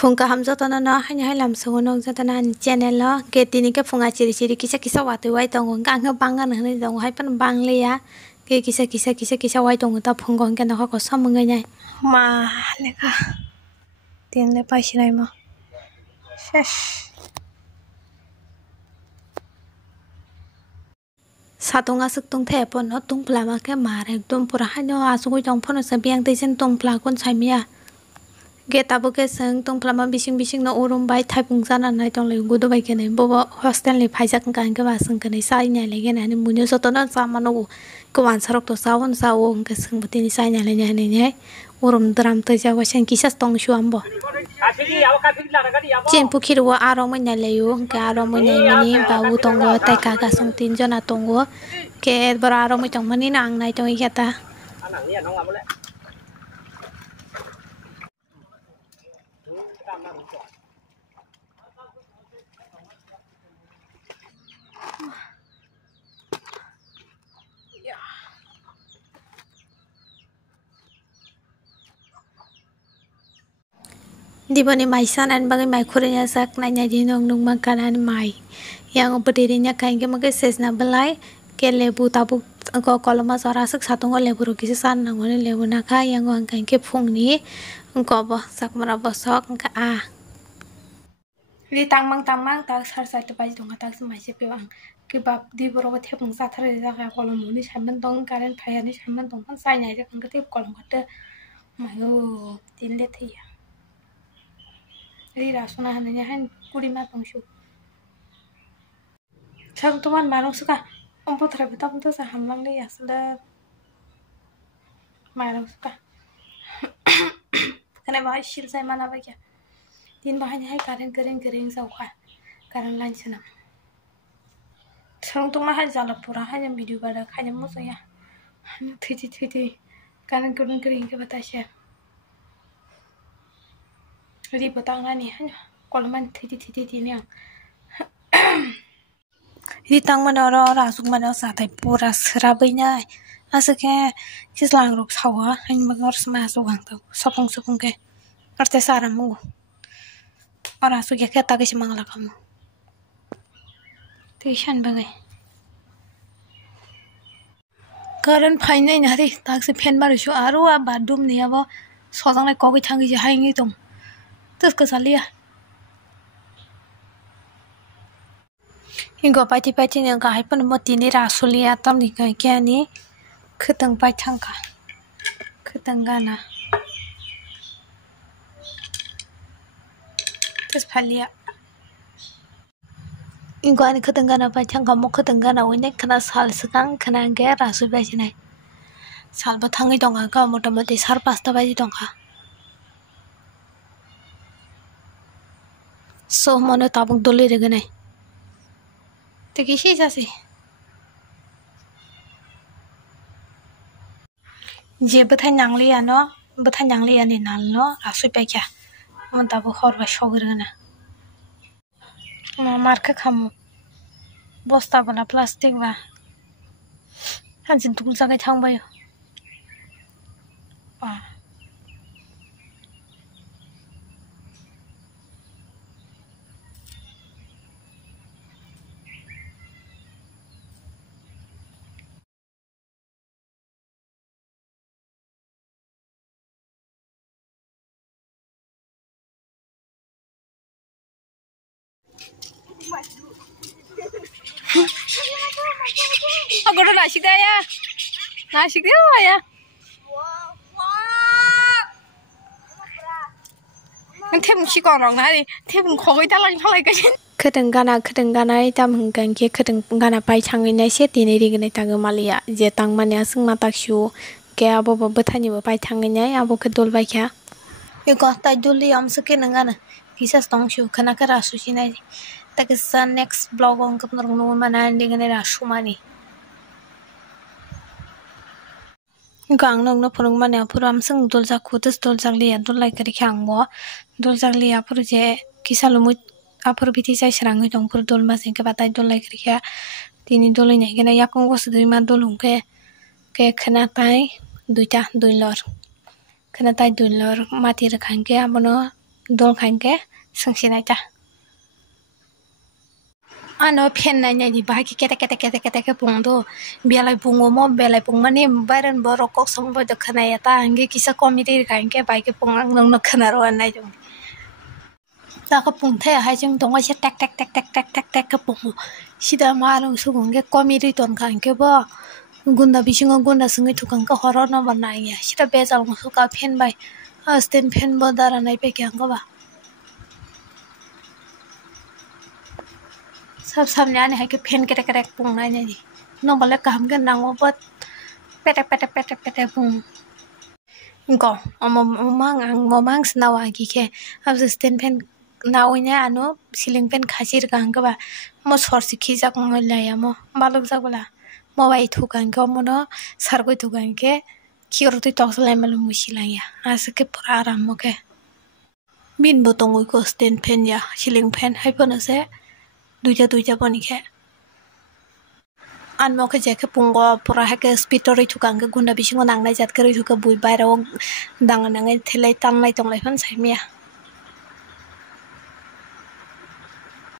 Phungka hamza tana no hanya hai lam songo nong jatana channel lo ke tini ke phunga ciri ciri kisa kisa watu wai tongo kang ke bangan hne tongo hai pan bang le ya ke kisa wai tongo ta phungko ke no ko samunga nyai ma leka tin le pai sinai mo shesh satung asuk tung the pon no tung pla ma ke mare dum pura hanyo asuk jong pon sa biang te sen tung pla kon sai mia ge tabu ke seng tung plama bising no urum bai thaipung jana nai tong le gudo bai ke nei bo hostel ni phaijak kan ke ba seng ke nei sai nyai le ge na ni munyo so to no sa mano ko wan sarok to sawon sawo ke seng buti ni sai nyai le nyai nei urum dram te jago sen kisas tong shu ambo chen pukhir wo aro mo nyai le yo ke aro mo nyai mini ba u tong go tai ka ga song tin jona tong go ke bar aro mo tong mani nang nai tong i ta di bani mai sanan bagai mai khurenya sak nanya di nong nong makanan mai yang berdirinya kain ke magai sesna belai ke lebu tabu ko koloma sara sak satung lebu ro kisi san nang ole lebu naka yang wang kain ke phung ni ko bo sak mara bo sok ka a li tangmang tak sar sai to bai dong tak mai se pewang ke bab di boro the phung sa thare ja ka kolom ni saman dong karen phaya ni saman dong kan sai nyai ja kan ke tip kolom ka mayo tin le thia ri rasuna hananya han kurima tongsu sab tuman marong suka ompo thara betam to sa hamlang le asla marong suka kana ba shil sai mana ba kya tin bahanya hai karen sau kha karen lan chana sang tuma ha jala pura ha jam video bada khanya mo ya thiti karen ke batasya ri batang ani kolman thiti ni ri tang mana ora asuk mana sa thai pura sra bai nyai asake kislang rok sawa han magor sama asuk ang to sapong ke arte sara mu ora asuk ya kata ke simangla kamu tishan bagai karen phainai nari tak se fen mar shu aro a badum ni abo sojang lai ko gi thangi je haingi tong tes ke salia Hingga pati ni ka hai pan moti ni rasulia tam ni ka kya ni khutang pai thangka khutang gana tes phalia Hingga ani khutang gana pai thangka mo khutang gana wine khana sal sakang khana ge rasu bai jinai sal ba thangi donga ka motamoti sar pasta bai donga so mono tabung doli re ganai te kisi sasi je bathai nangli ani nal no asu pai kya mon tabu khor ba shogir gana ma marka khamu bosta bala plastic ba hanjin tukul jagai thangbai Agora nasik dah ya. Nasik dia ya. Nanti mesti korang nanti, nanti mengkoi dalam halai kajian. Kedeng gana itam hengkang ke kedeng gana pai changi nai se tini ri gane tang malia je tang mania sung matak shu ke abo bethani bo pai changi nai abo kedol bai kya. Iko ta duli am suke nangana kisas tong shu kana kara su sinai. Takisa next vlog on kapnar no mana ndingane rasu mani. Gang nong no purung mana puram sung dol jak khutus dol jak liya dol lai kari khang bo dol jak liya pur je kisalumut apur biti sai serang dong pur dol ma sing ke batai dol lai kari kya tini dol nyai gena yakong go sudui ma dol ke khana tai duita duilor khana tai duilor mati rakhang ke abono dol kangke sangsinai ta ano pen nanya di bahagi kete ke pungdo bialai pungo mo belai pungmani baran borokok sombo do khanaya ta ange kisa komedi kangke baike pungang nong no khanaro anai jong ta ka pungthai hai jong donga se tek ke pungo sida malung sugungge komedi ton kangke bo gunda bisingo gunda sungi tukangka horo no banaya sida bezal musu ka pen bai stand pen bo dara nai pe kyang ba सब सामने आने है कि फेन के पुंग ना नहीं no बले काम के नांगो बत पेटे पुंग इनको मोमांग स्नावा की के अब स्टैंड फेन नावइने आनो सीलिंग फेन खासिर गांग बा मो सरसि खिजाक मलाया मो बालक जागला मोबाइल थुकां के मोनो सरगoi थुकां के खिरति तसलाय मल मुसिलाया आसे के पूरा आराम के बिन बतंगoi को स्टैंड फेन या सीलिंग फेन है पनसे दुइजा बनिखे आनमोके जेके पुंगो पूरा है स्पीटर थुकांगे गुंडा बिसिंगो नांगनाय जातके थुका बुइ बायराव दांगा नांगै थेलाय तांनाय तंलाय फन साइमिया